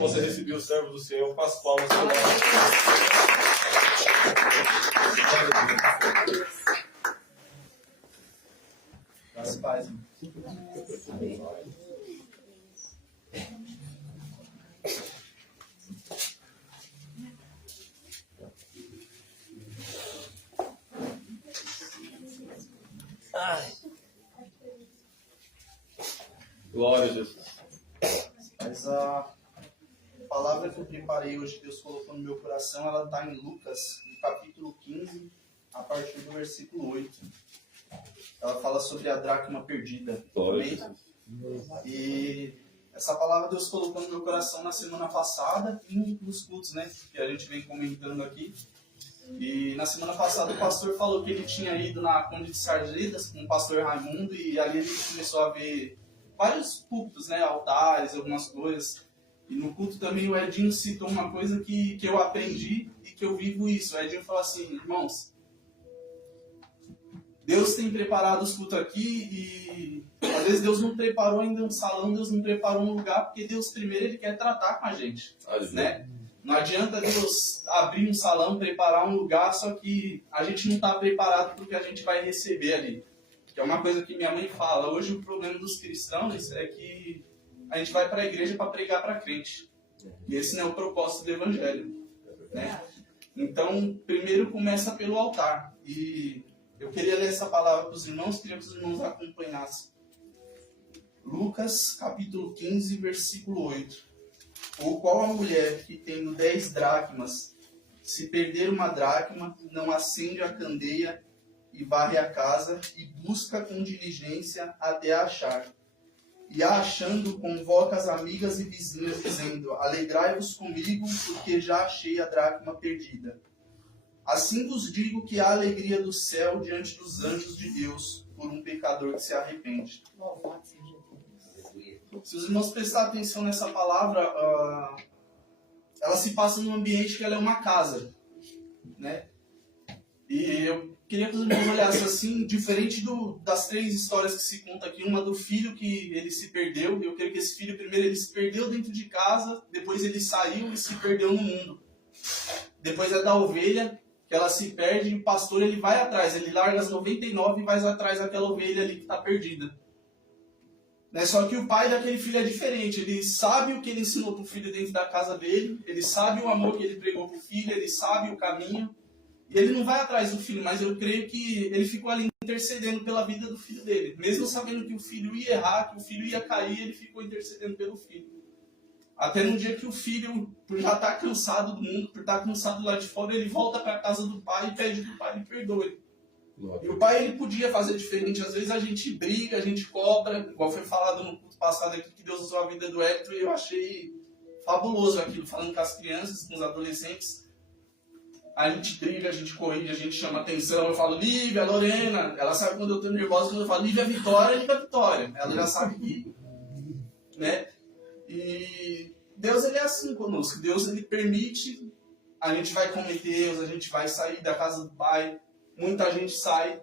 Você recebeu o servo do Senhor, faça palmas para nós. As paz. Glória a Jesus. Mas a palavra que eu preparei hoje, Deus colocou no meu coração, ela está em Lucas, no capítulo 15, a partir do versículo 8. Ela fala sobre a dracma perdida. Glória a Amém? Jesus. E essa palavra Deus colocou no meu coração na semana passada, em nos cultos, né? Que a gente vem comentando aqui. E na semana passada o pastor falou que ele tinha ido na Conde de Sarjedas com o pastor Raimundo, e ali ele começou a ver vários cultos, né? Altares, algumas coisas. E no culto também o Edinho citou uma coisa que eu aprendi e que eu vivo isso. O Edinho falou assim: irmãos, Deus tem preparado os cultos aqui e às vezes Deus não preparou ainda um salão, Deus não preparou um lugar, porque Deus primeiro ele quer tratar com a gente, né? Não adianta Deus abrir um salão, preparar um lugar, só que a gente não está preparado para o que a gente vai receber ali. Que é uma coisa que minha mãe fala. Hoje o problema dos cristãos é que a gente vai para a igreja para pregar para crente. E esse não é o propósito do evangelho, né? Então, primeiro começa pelo altar. E eu queria ler essa palavra para os irmãos, queria que os irmãos acompanhassem. Lucas, capítulo 15, versículo 8. Ou qual a mulher que, tendo 10 dracmas, se perder uma dracma, não acende a candeia e varre a casa e busca com diligência até a achar? E a achando, convoca as amigas e vizinhas, dizendo: alegrai-vos comigo, porque já achei a dracma perdida. Assim vos digo que há alegria do céu diante dos anjos de Deus por um pecador que se arrepende. Se os irmãos prestarem atenção nessa palavra, ela se passa num ambiente que ela é uma casa, né? E eu queria que os irmãos olhassem assim, diferente das 3 histórias que se conta aqui, uma do filho que ele se perdeu. Eu creio que esse filho primeiro ele se perdeu dentro de casa, depois ele saiu e se perdeu no mundo. Depois é da ovelha, que ela se perde e o pastor ele vai atrás, ele larga as 99 e vai atrás daquela ovelha ali que está perdida. Né? Só que o pai daquele filho é diferente, ele sabe o que ele ensinou para o filho dentro da casa dele, ele sabe o amor que ele pregou para o filho, ele sabe o caminho, e ele não vai atrás do filho, mas eu creio que ele ficou ali intercedendo pela vida do filho dele. Mesmo sabendo que o filho ia errar, que o filho ia cair, ele ficou intercedendo pelo filho. Até no dia que o filho, por já estar cansado do mundo, por estar cansado lá de fora, ele volta para a casa do pai e pede que o pai lhe perdoe. E o pai ele podia fazer diferente. Às vezes a gente briga, a gente cobra, igual foi falado no culto passado aqui, que Deus usou a vida do Hector, e eu achei fabuloso aquilo, falando com as crianças, com os adolescentes. A gente briga, a gente corrige, a gente chama atenção. Eu falo: Lívia, Lorena. Ela sabe quando eu estou nervosa, quando eu falo Lívia, Vitória, Lívia, Vitória. Ela já sabe que, né? E Deus ele é assim conosco. Deus ele permite, a gente vai cometer erros, a gente vai sair da casa do pai. Muita gente sai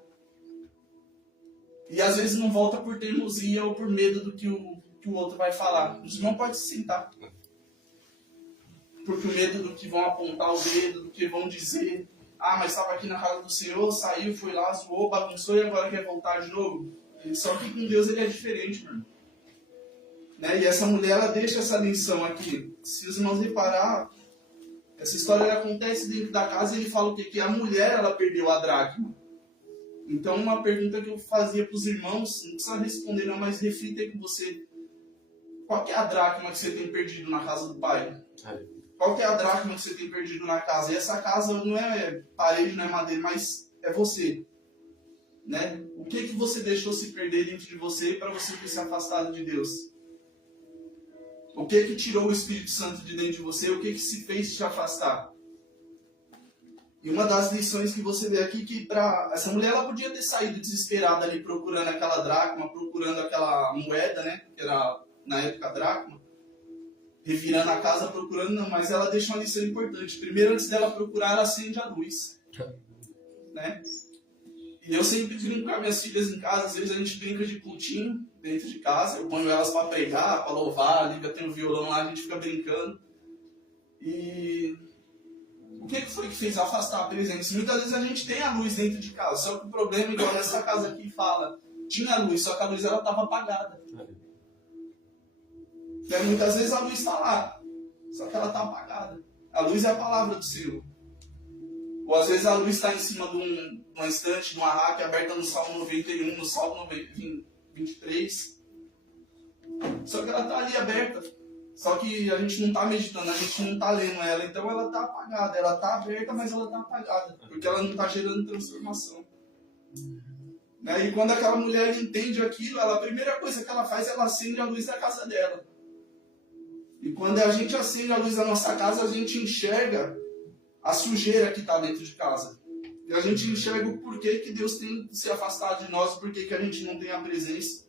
e às vezes não volta por teimosia ou por medo do que o outro vai falar. Os irmãos podem se sentar. Porque o medo do que vão apontar o dedo, do que vão dizer. Ah, mas estava aqui na casa do Senhor, saiu, foi lá, zoou, bagunçou e agora quer voltar de novo. Só que com Deus ele é diferente, mano. Né? E essa mulher, ela deixa essa lição aqui. Se os irmãos reparar, essa história acontece dentro da casa e ele fala o quê? Que a mulher, ela perdeu a dracma. Então, uma pergunta que eu fazia para os irmãos, não precisa responder não, mas reflita aí com você. Qual que é a dracma que você tem perdido na casa do pai? Qual que é a dracma que você tem perdido na casa? E essa casa não é parede, não é madeira, mas é você. Né? O que você deixou se perder dentro de você para você ter se afastado de Deus? O que tirou o Espírito Santo de dentro de você? O que se fez te afastar? E uma das lições que você vê aqui, que para essa mulher, ela podia ter saído desesperada ali procurando aquela dracma, procurando aquela moeda, né? Que era na época dracma. Revirando a casa, procurando, não. Mas ela deixa uma lição importante. Primeiro, antes dela procurar, ela acende a luz. Né? E eu sempre brinco com as minhas filhas em casa, às vezes a gente brinca de cultinho dentro de casa, eu ponho elas para pregar, para louvar, a Lívia tem um violão lá, a gente fica brincando. E o que foi que fez afastar a presença? Muitas vezes a gente tem a luz dentro de casa, só que o problema, igual nessa casa aqui fala, tinha luz, só que a luz ela estava apagada. E muitas vezes a luz está lá, só que ela está apagada. A luz é a palavra do Senhor. Ou às vezes a luz está em cima de uma estante, de uma rack aberta no Salmo 91, no Salmo 23. Só que ela está ali aberta. Só que a gente não está meditando, a gente não está lendo ela. Então ela está apagada. Ela está aberta, mas ela está apagada. Porque ela não está gerando transformação. Né? E quando aquela mulher entende aquilo, a primeira coisa que ela faz, ela acende a luz da casa dela. E quando a gente acende a luz da nossa casa, a gente enxerga a sujeira que está dentro de casa. E a gente enxerga o porquê que Deus tem se afastado de nós, porquê que a gente não tem a presença.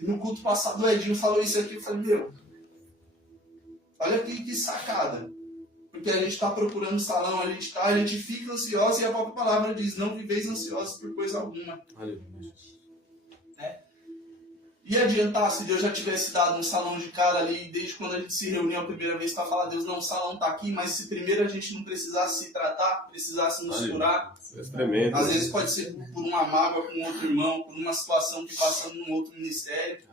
E no culto passado o Edinho falou isso aqui, eu falei, meu, olha que sacada. Porque a gente está procurando salão, a gente fica ansioso e a própria palavra diz, não viveis ansiosos por coisa alguma. E adiantar se Deus já tivesse dado um salão de cara ali, desde quando a gente se reuniu a primeira vez para falar, Deus, não, o salão está aqui, mas se primeiro a gente não precisasse se tratar, precisasse nos curar, é tremendo. Às vezes pode ser por uma mágoa com outro irmão, por uma situação que passando num outro ministério.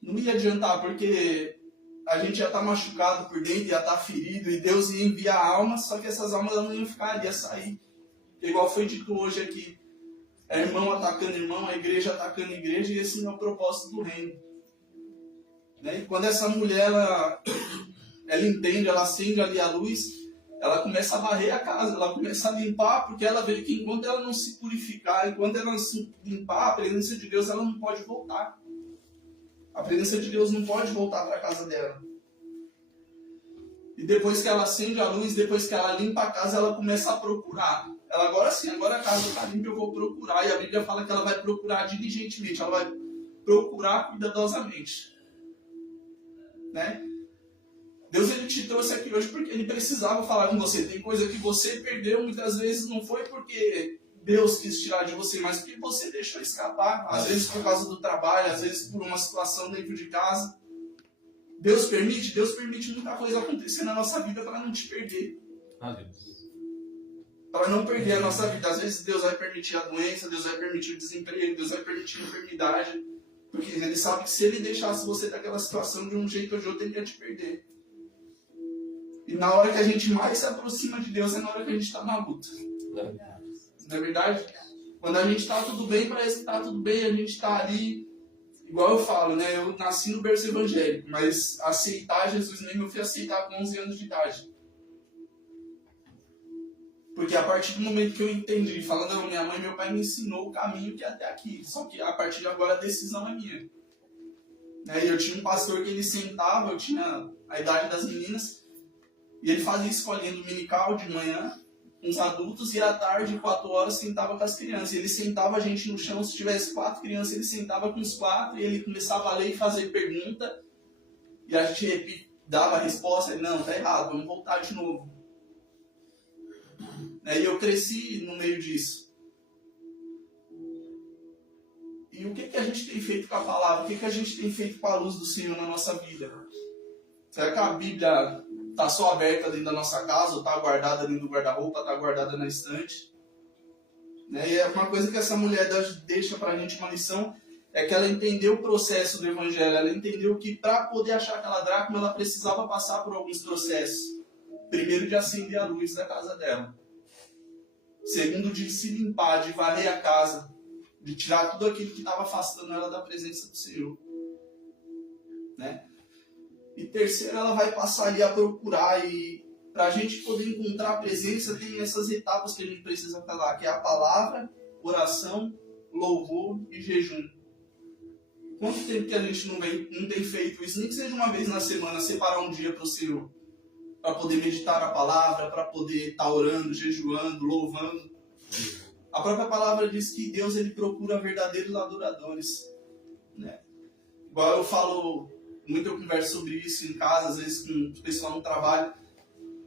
Não ia adiantar, porque a gente já está machucado por dentro, já está ferido, e Deus ia enviar almas, só que essas almas não iam ficar, ia sair. Igual foi dito hoje aqui. É irmão atacando irmão, a igreja atacando a igreja, e esse não é o propósito do reino. Né? E quando essa mulher, ela entende, ela acende ali a luz, ela começa a varrer a casa, ela começa a limpar, porque ela vê que enquanto ela não se purificar, enquanto ela não se limpar, a presença de Deus ela não pode voltar. A presença de Deus não pode voltar para a casa dela. E depois que ela acende a luz, depois que ela limpa a casa, ela começa a procurar. Ela agora sim, agora a casa está limpa, eu vou procurar. E a Bíblia fala que ela vai procurar diligentemente, ela vai procurar cuidadosamente. Né? Deus ele te trouxe aqui hoje porque ele precisava falar com você. Tem coisa que você perdeu, muitas vezes não foi porque Deus quis tirar de você, mas porque você deixou escapar. Às vezes por causa do trabalho, às vezes por uma situação dentro de casa. Deus permite muita coisa acontecer na nossa vida para não te perder. Para não perder a nossa vida. Às vezes Deus vai permitir a doença, Deus vai permitir o desemprego, Deus vai permitir a enfermidade. Porque Ele sabe que se Ele deixasse você daquela situação de um jeito ou de outro, Ele ia te perder. E na hora que a gente mais se aproxima de Deus é na hora que a gente está na luta. Não é verdade? Quando a gente está tudo bem, parece que está tudo bem, a gente está ali. Igual eu falo, né? Eu nasci no berço evangélico, mas aceitar Jesus mesmo eu fui aceitar com 11 anos de idade. Porque a partir do momento que eu entendi, falando, não, minha mãe e meu pai me ensinou o caminho que é até aqui. Só que a partir de agora a decisão é minha. E eu tinha um pastor que ele sentava, eu tinha a idade das meninas, e ele fazia escolinha dominical de manhã, com os adultos, e à tarde, 4 horas, sentava com as crianças. Ele sentava a gente no chão, se tivesse 4 crianças, ele sentava com os 4, e ele começava a ler e fazer pergunta, e a gente dava a resposta, ele, não, tá errado, vamos voltar de novo. E eu cresci no meio disso. E o que a gente tem feito com a palavra? O que a gente tem feito com a luz do Senhor na nossa vida? Será que a Bíblia está só aberta dentro da nossa casa, ou está guardada dentro do guarda-roupa, está guardada na estante? E é uma coisa que essa mulher deixa para a gente uma lição, é que ela entendeu o processo do Evangelho, ela entendeu que para poder achar aquela dracma, ela precisava passar por alguns processos. Primeiro, de acender a luz da casa dela. Segundo, de se limpar, de varrer a casa, de tirar tudo aquilo que estava afastando ela da presença do Senhor. E terceiro, ela vai passar ali a procurar, e para a gente poder encontrar a presença, tem essas etapas que a gente precisa falar, que é a palavra, oração, louvor e jejum. Quanto tempo que a gente não tem feito isso? Nem que seja uma vez na semana, separar um dia para o Senhor, para poder meditar a palavra, para poder estar orando, jejuando, louvando. A própria palavra diz que Deus ele procura verdadeiros adoradores. Igual eu falo, muito eu converso sobre isso em casa, às vezes com o pessoal no trabalho.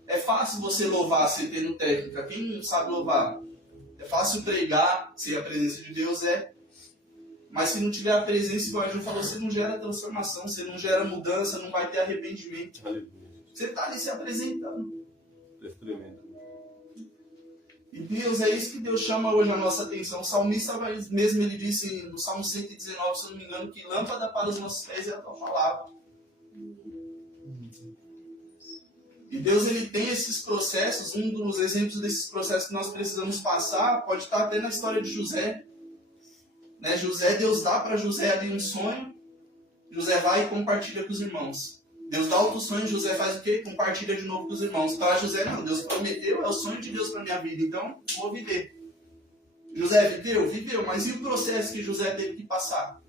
É fácil você louvar sem tendo técnica. Quem não sabe louvar? É fácil pregar sem a presença de Deus, é. Mas se não tiver a presença, igual a Ju falou, você não gera transformação, você não gera mudança, não vai ter arrependimento. Você está ali se apresentando. É tremendo. E Deus, é isso que Deus chama hoje a nossa atenção. O salmista mesmo, ele disse no Salmo 119, se eu não me engano, que lâmpada para os nossos pés é a tua palavra. E Deus, ele tem esses processos. Um dos exemplos desses processos que nós precisamos passar pode estar até na história de José. Né? José, Deus dá para José ali um sonho. José vai e compartilha com os irmãos. Deus dá outro sonho, José faz o quê? Compartilha de novo com os irmãos. Para José, não, Deus prometeu, é o sonho de Deus para minha vida, então vou viver. José viveu? Viveu, mas e o processo que José teve que passar?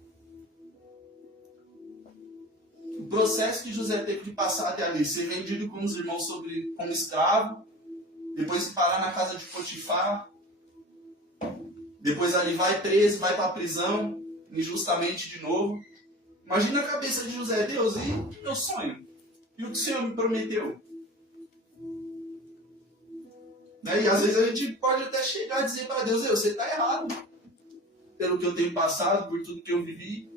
O processo que José teve que passar até ali, ser vendido com os irmãos como escravo, depois parar na casa de Potifar, depois ali vai preso, vai para a prisão, injustamente de novo. Imagina a cabeça de José, Deus, e meu sonho? E o que o Senhor me prometeu? Né? E às vezes a gente pode até chegar a dizer para Deus, você está errado pelo que eu tenho passado, por tudo que eu vivi.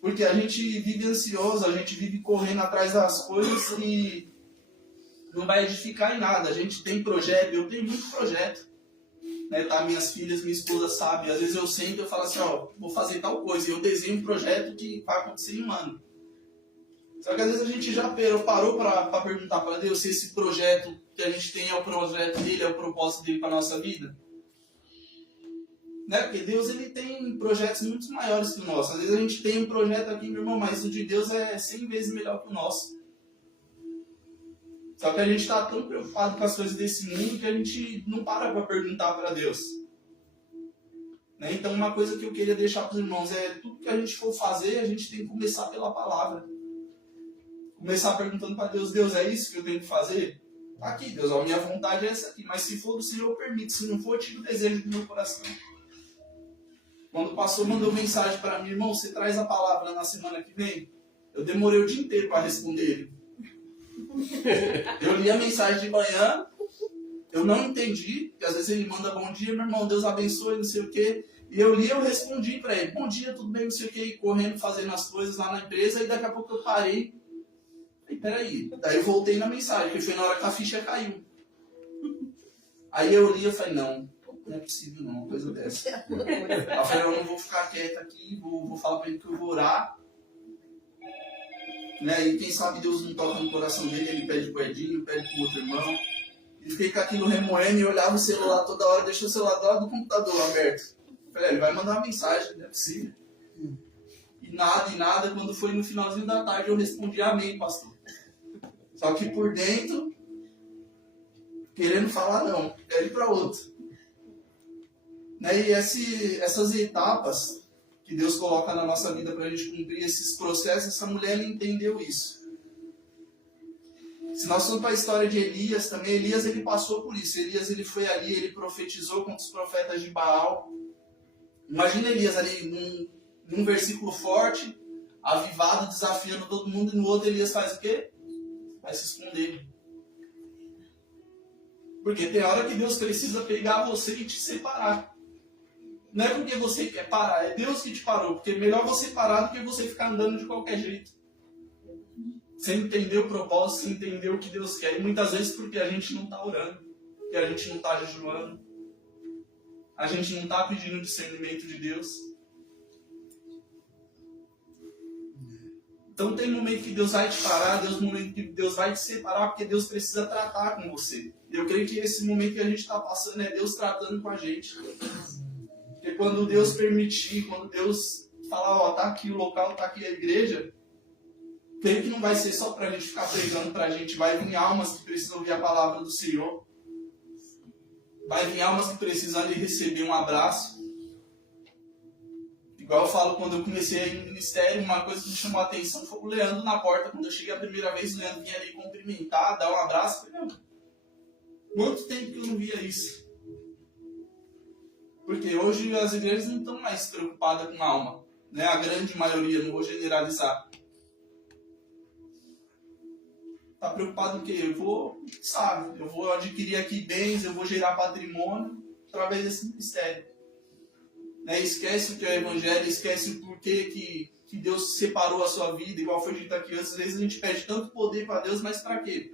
Porque a gente vive ansioso, a gente vive correndo atrás das coisas e não vai edificar em nada. A gente tem projeto, eu tenho muito projeto. Né, tá, minhas filhas, minha esposa sabe, às vezes eu sento e eu falo assim, vou fazer tal coisa, e eu desenho um projeto que vai acontecer em um ano. Só que às vezes a gente já parou para perguntar para Deus se esse projeto que a gente tem é o projeto dele, é o propósito dele para a nossa vida. Né? Porque Deus, ele tem projetos muito maiores que o nosso. Às vezes a gente tem um projeto aqui, meu irmão, mas o de Deus é 100 vezes melhor que o nosso. Só que a gente está tão preocupado com as coisas desse mundo que a gente não para perguntar para Deus. Né? Então, uma coisa que eu queria deixar para os irmãos é tudo que a gente for fazer, a gente tem que começar pela palavra. Começar perguntando para Deus, Deus, é isso que eu tenho que fazer? Tá aqui, Deus, a minha vontade é essa aqui. Mas se for do Senhor, eu permito. Se não for, eu tiro o desejo do meu coração. Quando o pastor mandou mensagem para mim, irmão, você traz a palavra na semana que vem? Eu demorei o dia inteiro para responder ele. Eu li a mensagem de manhã, eu não entendi, porque às vezes ele manda bom dia, meu irmão, Deus abençoe, não sei o quê. E eu li, eu respondi para ele, bom dia, tudo bem, não sei o quê, correndo, fazendo as coisas lá na empresa, e daqui a pouco eu parei. Falei, peraí. Daí eu voltei na mensagem, que foi na hora que a ficha caiu. Aí eu li, eu falei, não é possível não, uma coisa dessa. Eu falei, eu não vou ficar quieto aqui, vou falar para ele que eu vou orar. Né? E quem sabe Deus não toca no coração dele, ele pede pro Edinho, pede pro outro irmão. E fiquei com aquilo remoendo e olhava o celular toda hora, deixou o celular do lado do computador aberto. Falei, ele vai mandar uma mensagem, não é possível. E nada, quando foi no finalzinho da tarde eu respondi amém, pastor. Só que por dentro, querendo falar não, quero ir para outro. Né? E essas etapas que Deus coloca na nossa vida para a gente cumprir esses processos, essa mulher ela entendeu isso. Se nós formos para a história de Elias também, Elias ele passou por isso. Elias ele foi ali, ele profetizou contra os profetas de Baal. Imagina Elias ali num versículo forte, avivado, desafiando todo mundo, e no outro Elias faz o quê? Vai se esconder. Porque tem hora que Deus precisa pegar você e te separar. Não é porque você quer parar, é Deus que te parou. Porque é melhor você parar do que você ficar andando de qualquer jeito. Sem entender o propósito, sem entender o que Deus quer. E muitas vezes porque a gente não está orando, porque a gente não está jejuando, a gente não está pedindo discernimento de Deus. Então tem momento que Deus vai te parar, tem momento que Deus vai te separar, porque Deus precisa tratar com você. E eu creio que esse momento que a gente está passando é Deus tratando com a gente. Porque quando Deus permitir, quando Deus falar, tá aqui o local, tá aqui a igreja, creio que não vai ser só para a gente ficar pregando para a gente, vai vir almas que precisam ouvir a palavra do Senhor. Vai vir almas que precisam ali receber um abraço. Igual eu falo, quando eu comecei no ministério, uma coisa que me chamou a atenção foi o Leandro na porta. Quando eu cheguei a primeira vez, o Leandro vinha ali cumprimentar, dar um abraço. Eu falei, quanto tempo que eu não via isso? Porque hoje as igrejas não estão mais preocupadas com a alma. Né? A grande maioria, não vou generalizar. Está preocupado com o quê? Eu vou adquirir aqui bens, eu vou gerar patrimônio através desse ministério. né? Esquece o que é o evangelho, esquece o porquê que Deus separou a sua vida, igual foi dito aqui. Às vezes a gente pede tanto poder para Deus, mas para quê?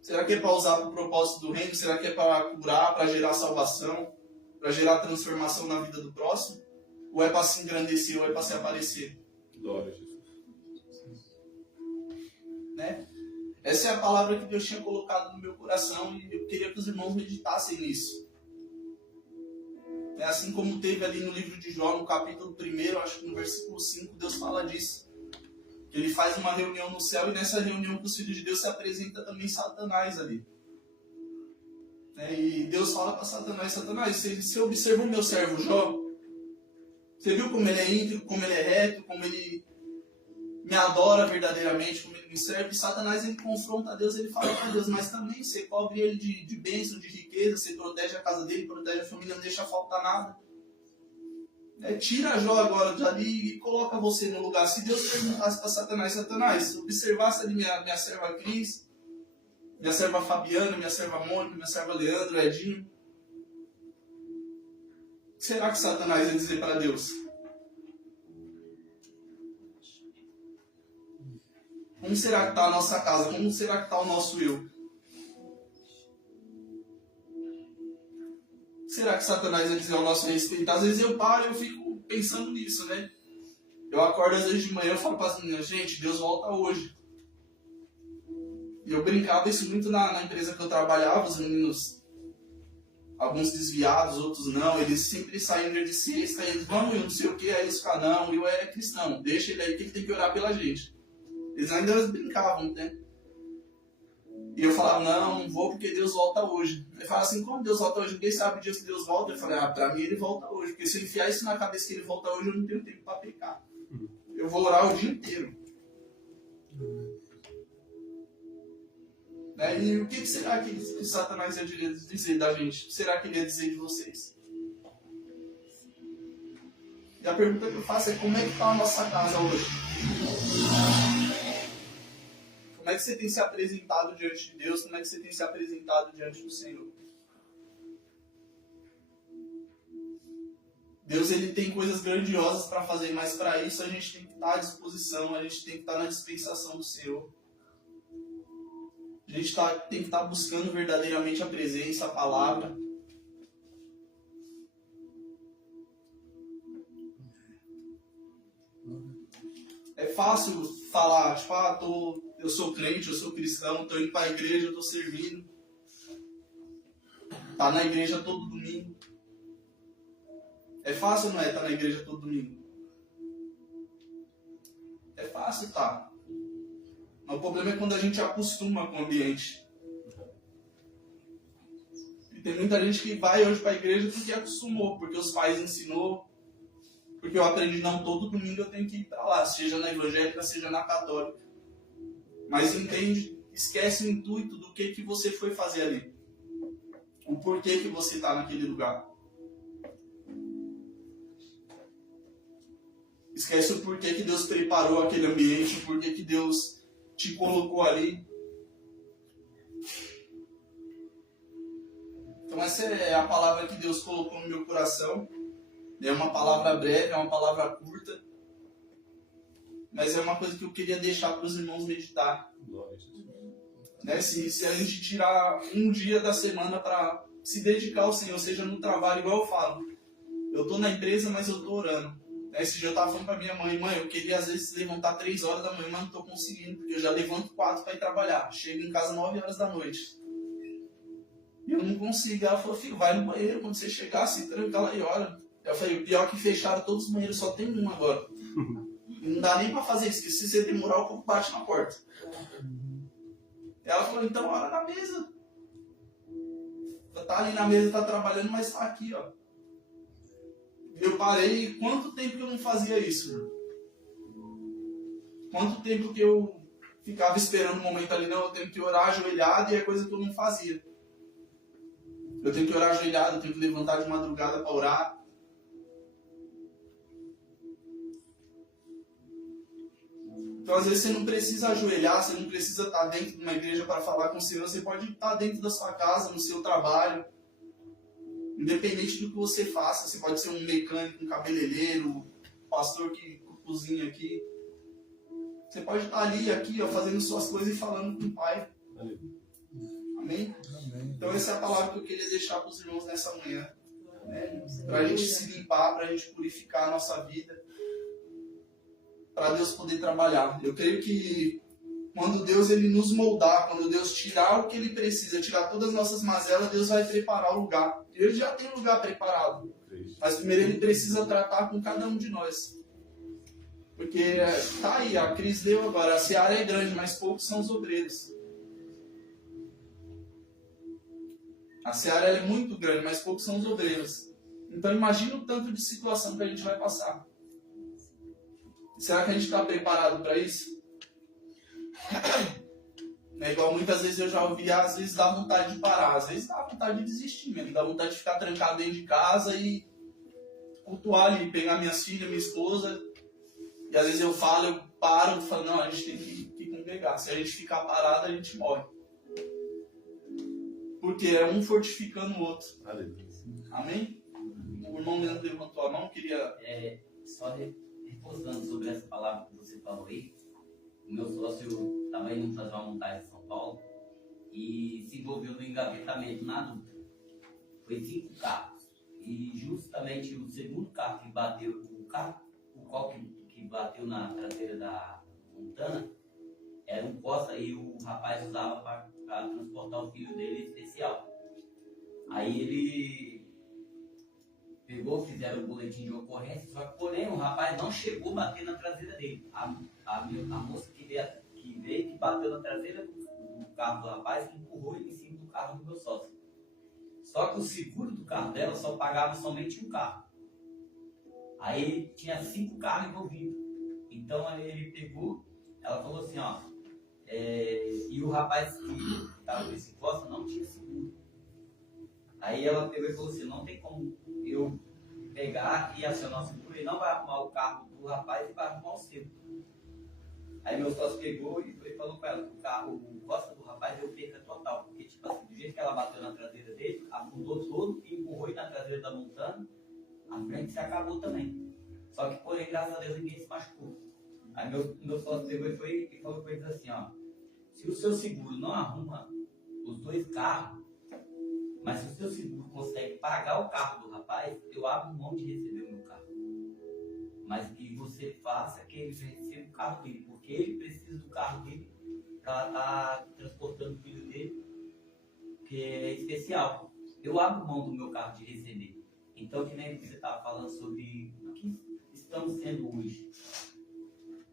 Será que é para usar para o propósito do reino? Será que é para curar, para gerar salvação, para gerar transformação na vida do próximo? Ou é para se engrandecer, ou é para se aparecer? Glória a Jesus. Né? Essa é a palavra que Deus tinha colocado no meu coração e eu queria que os irmãos meditassem nisso. É assim como teve ali no livro de Jó, no capítulo 1, acho que no versículo 5, Deus fala disso. Ele faz uma reunião no céu e nessa reunião com os filhos de Deus se apresenta também Satanás ali. E Deus fala para Satanás: Satanás, você observa o meu servo Jó? Você viu como ele é íntegro, como ele é reto, como ele me adora verdadeiramente, como ele me serve? E Satanás, ele confronta a Deus, ele fala para Deus: mas também você cobre ele de bênção, de riqueza, você protege a casa dele, protege a família, não deixa faltar nada. Tira Jó agora dali e coloca você no lugar. Se Deus perguntasse para Satanás: Satanás, observasse ali minha serva Cris, minha serva Fabiana, minha serva Mônica, minha serva Leandro, Edinho, o que será que Satanás ia dizer para Deus? Como será que está a nossa casa? Como será que está o nosso eu? O que será que Satanás ia dizer ao nosso respeito? Às vezes eu paro e eu fico pensando nisso, né? Eu acordo às vezes de manhã e falo para as meninas: gente, Deus volta hoje. E eu brincava isso muito na empresa que eu trabalhava, os meninos, alguns desviados, outros não, eles sempre saíam de sexta, eles vão, eu não sei o que, aí eles ficam: não, eu é cristão, deixa ele aí que ele tem que orar pela gente. Eles ainda brincavam, né? E eu falava: não vou porque Deus volta hoje. Ele fala assim: como Deus volta hoje? Ninguém sabe o dia que Deus volta. Eu falei: pra mim ele volta hoje, porque se eu enfiar isso na cabeça que ele volta hoje, eu não tenho tempo para pecar. Eu vou orar o dia inteiro. E o que será que Satanás ia dizer da gente? O que será que ele ia dizer de vocês? E a pergunta que eu faço é: como é que está a nossa casa hoje? Como é que você tem se apresentado diante de Deus? Como é que você tem se apresentado diante do Senhor? Deus, ele tem coisas grandiosas para fazer, mas para isso a gente tem que estar à disposição, a gente tem que estar na dispensação do Senhor. A gente tem que estar buscando verdadeiramente a presença, a palavra. É fácil falar, tipo: eu sou crente, eu sou cristão, estou indo para a igreja, estou servindo. Tá na igreja todo domingo. É fácil ou não é estar na igreja todo domingo? É fácil, tá. Mas o problema é quando a gente acostuma com o ambiente. E tem muita gente que vai hoje para a igreja porque acostumou, porque os pais ensinou, porque eu aprendi: não, todo domingo eu tenho que ir para lá, seja na evangélica, seja na católica. Mas esquece o intuito do que você foi fazer ali. O porquê que você está naquele lugar. Esquece o porquê que Deus preparou aquele ambiente, o porquê que Deus te colocou ali. Então essa é a palavra que Deus colocou no meu coração. É uma palavra breve, é uma palavra curta. Mas é uma coisa que eu queria deixar para os irmãos meditar. Se a gente tirar um dia da semana para se dedicar ao Senhor, seja no trabalho, igual eu falo. Eu estou na empresa, mas eu estou orando. Esse dia eu estava falando para minha mãe: mãe, eu queria às vezes levantar 3 horas da manhã, mas não estou conseguindo, porque eu já levanto 4 para ir trabalhar. Chego em casa 9 horas da noite. E eu não consigo. Ela falou: filho, vai no banheiro, quando você chegar, se tranca lá e ora. Eu falei: o pior é que fecharam todos os banheiros, só tem um agora. Não dá nem para fazer isso, porque se você demorar, o povo bate na porta. Ela falou: então ora na mesa. Tá ali na mesa, tá trabalhando, mas tá aqui, ó. Eu parei, quanto tempo que eu não fazia isso? Quanto tempo que eu ficava esperando o momento ali: não, eu tenho que orar ajoelhado, e é coisa que eu não fazia. Eu tenho que orar ajoelhado, eu tenho que levantar de madrugada para orar. Então, às vezes, você não precisa ajoelhar, você não precisa estar dentro de uma igreja para falar com o Senhor. Você pode estar dentro da sua casa, no seu trabalho, Independente do que você faça, você pode ser um mecânico, um cabeleireiro, pastor que cozinha aqui. Você pode estar ali, aqui, ó, fazendo suas coisas e falando com o Pai. Amém? Então essa é a palavra que eu queria deixar para os irmãos nessa manhã. Né? Para a gente se limpar, para a gente purificar a nossa vida. Para Deus poder trabalhar. Eu creio que quando Deus ele nos moldar, quando Deus tirar o que Ele precisa, tirar todas as nossas mazelas, Deus vai preparar o lugar. Ele já tem um lugar preparado. Mas primeiro Ele precisa tratar com cada um de nós. Porque tá aí, a Cris deu agora, a seara é grande, mas poucos são os obreiros. A seara é muito grande, mas poucos são os obreiros. Então imagina o tanto de situação que a gente vai passar. Será que a gente está preparado para isso? É igual muitas vezes eu já ouvi, às vezes dá vontade de parar, às vezes dá vontade de desistir mesmo, dá vontade de ficar trancado dentro de casa e cultuar ali, pegar minhas filhas, minha esposa, e às vezes eu falo, eu paro e falo, não, a gente tem que congregar, se a gente ficar parado a gente morre. Porque é um fortificando o outro. Amém? O irmão Leandro levantou a mão, queria... Só reposando sobre essa palavra que você falou aí, o meu sócio estava indo fazer uma montagem em São Paulo e se envolveu no engavetamento na luta. Foi 5 carros. E justamente o segundo carro que bateu, o qual que bateu na traseira da Montana, era um Corsa e o rapaz usava para transportar o filho dele especial. Aí ele pegou, fizeram o boletim de ocorrência, só que porém o rapaz não chegou a bater na traseira dele. A moça que veio, que bateu na traseira do carro do rapaz, que empurrou ele em cima do carro do meu sócio. Só que o seguro do carro dela só pagava somente um carro. Aí tinha 5 carros envolvidos. Então ele pegou, ela falou assim, ó, e o rapaz que estava com esse Corsa não tinha seguro. Aí ela pegou e falou assim, não tem como eu pegar e acionar o seguro, ele não vai arrumar o carro do rapaz e vai arrumar o seu. Aí meu sócio pegou e falou com ela que o Corsa do rapaz deu perda total, porque tipo assim, do jeito que ela bateu na traseira dele, afundou todo e empurrou ele na traseira da Montana, a frente se acabou também. Só que porém, graças a Deus, ninguém se machucou. Aí meu sócio pegou e falou com eles assim, ó, se o seu seguro não arruma os 2 carros, mas se o seu seguro consegue pagar o carro do rapaz, eu abro mão de receber o meu carro. Mas que você faça que ele receba o carro dele, porque ele precisa do carro dele para estar transportando o filho dele, que é especial. Eu abro mão do meu carro de receber. Então, que nem você estava falando sobre o que estamos sendo hoje.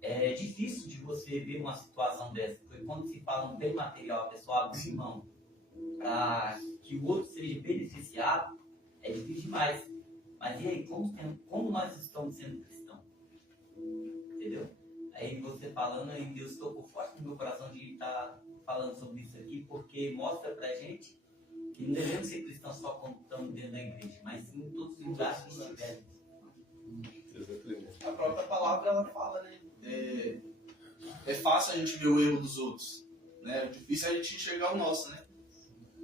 É difícil de você ver uma situação dessa, porque quando se fala um bem material, a pessoa abre mão para que o outro seja beneficiado, é difícil demais. Mas e aí, como nós estamos sendo cristãos? Entendeu? Aí você falando, aí Deus tocou forte no meu coração de estar falando sobre isso aqui, porque mostra pra gente que não devemos ser cristãos só quando estamos dentro da igreja, mas sim em todos os lugares que estivermos. A própria palavra ela fala, né? É fácil a gente ver o erro dos outros, né? É difícil a gente enxergar o nosso, né?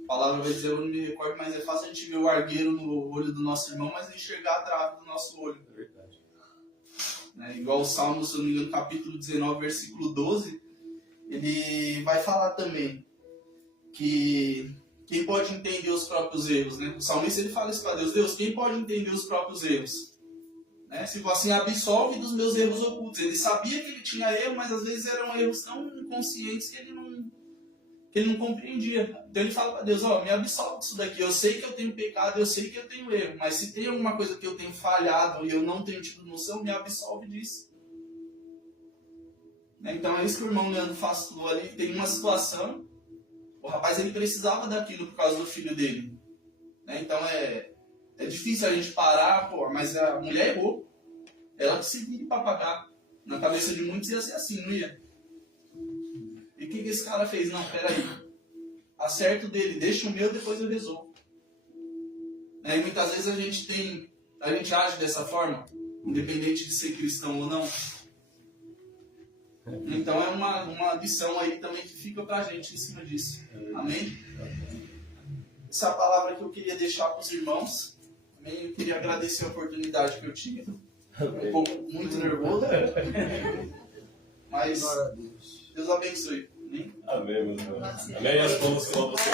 A palavra vai dizer, eu não me recordo, mas é fácil a gente ver o argueiro no olho do nosso irmão, mas não enxergar a trave do nosso olho. É verdade. Né? Igual o Salmo, se eu não me engano, capítulo 19, versículo 12, ele vai falar também que quem pode entender os próprios erros, né? O salmista ele fala isso para Deus, Deus, quem pode entender os próprios erros? Né? Se for assim, absolve dos meus erros ocultos. Ele sabia que ele tinha erro, mas às vezes eram erros tão inconscientes que ele não compreendia. Então ele fala para Deus, me absolve disso daqui. Eu sei que eu tenho pecado, eu sei que eu tenho erro, mas se tem alguma coisa que eu tenho falhado e eu não tenho tido noção, me absolve disso. Então é isso que o irmão Leandro falou ali. Tem uma situação, o rapaz ele precisava daquilo por causa do filho dele. Então é difícil a gente parar, mas a mulher errou. Ela que se vire para pagar. Na cabeça de muitos ia ser assim, não ia? E o que esse cara fez? Não, peraí. Acerto dele, deixa o meu, depois eu resolvo. E muitas vezes a gente age dessa forma, independente de ser cristão ou não. Então é uma lição aí também que fica pra gente em cima disso. Amém? Essa palavra que eu queria deixar para os irmãos. Eu queria agradecer a oportunidade que eu tive. Um pouco muito nervoso. Mas Glória a Deus. Deus abençoe. Amém? Amém, meu Deus. Amém. As palmas que você.